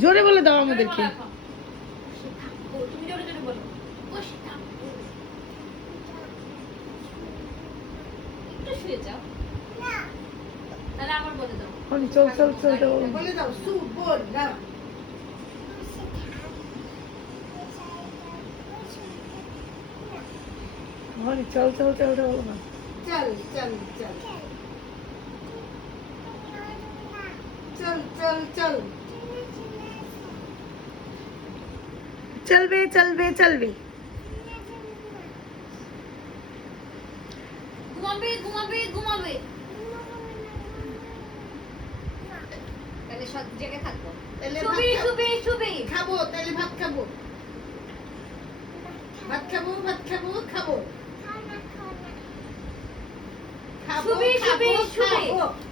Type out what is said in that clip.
জোরে বলে দাও আমাদেরকে। তুমি জোরে জোরে বলো। বসে থাকো। একটু শুয়ে যাও। না। তাহলে আবার বলে দাও। অনি চল চল চল চল। বলে দাও সু বল না। অনি চল চল চল চল বলো না। চল চল চল চল চল চল চলবে চলবে চলবে। ঘুমাবে ঘুমাবে ঘুমাবে। তাহলে সব জায়গায় থাকবো। তাহলে শুবি শুবি শুবি। খাবো তাহলে ভাত খাবো ভাত খাবো ভাত খাবো খাবো খাবো শুবি শুবি শুবি। খাবো